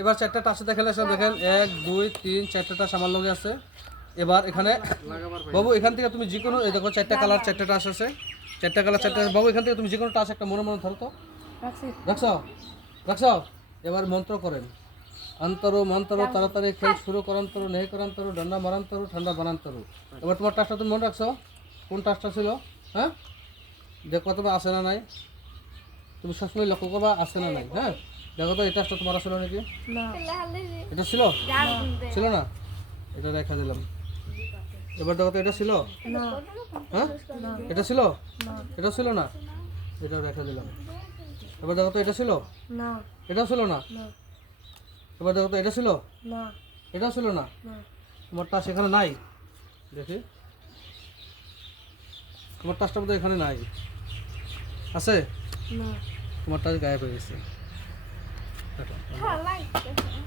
এবার চারটা টাসে দেখালে দেখেন 1 2 3 চারটা টাস আমার লগে আছে। এবার এখানে বাবু এখান থেকে তুমি যে কোনো এই দেখো চারটা কালার চারটা টাস আছে, চারটা কালার চারটা বাবু এখান থেকে তুমি যে কোনো টাস একটা মনে মনে ধরো তো। রাখছো রাখছো। এবার মন্ত্র করেন, অন্তরু মন্ত্র তাড়াতাড়ি খেল শুরু করান্তরু নেই করান্তরু ডান্ডা মারান্তরু ঠান্ডা বানান্তরু। এবার তোমার টাসটা তুমি মনে রাখছো, কোন টাসটা ছিল? হ্যাঁ দেখো তোমার আছে না নাই, তুমি সবসময় লক্ষ্য করবা আছে না নাই। হ্যাঁ দেখো তো এই টাসটা তোমার আসলে নাকি এটা ছিল, ছিল না, এটা রেখা দিলাম। এবার দেখো তো এটা ছিল, হ্যাঁ এটা ছিল, এটা ছিল না, এটাও রেখা দিলাম। এবার দেখো তো এটা ছিল, এটাও ছিল না। এবার দেখো তো এটা ছিল, এটাও ছিল না। তোমার টাস এখানে নাই, দেখি তোমার টাসটা বোধহয় এখানে নাই, আছে তোমার টাস গায়েব হয়ে গেছে।